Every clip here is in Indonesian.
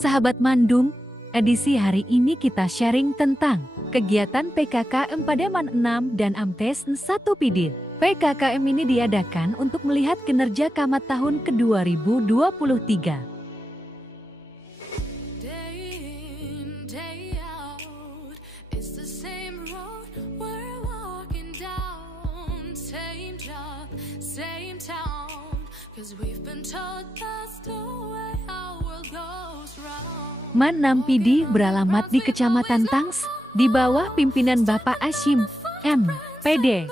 Sahabat Mandung, edisi hari ini kita sharing tentang kegiatan PKKM Pademan 6 dan AMTES 1 Pidin. PKKM ini diadakan untuk melihat kinerja Camat tahun ke-2023. Man 6 Pidi beralamat di Kecamatan Tangs, di bawah pimpinan Bapak Ashim, M.Pd.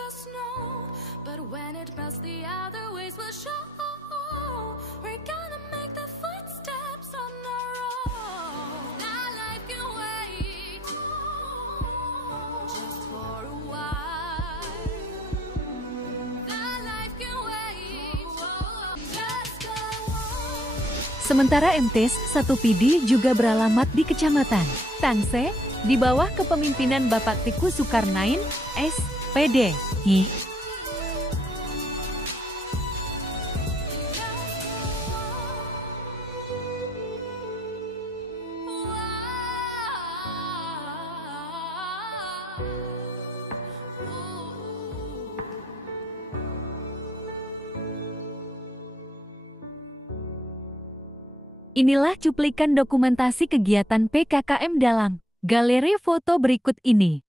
Sementara MTs 1 Pidi juga beralamat di Kecamatan Tangse, di bawah kepemimpinan Bapak Tiku Sukarnain, S.Pd. Inilah cuplikan dokumentasi kegiatan PKKM dalam galeri foto berikut ini.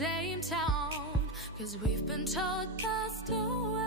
Same town, 'cause we've been told that's the way.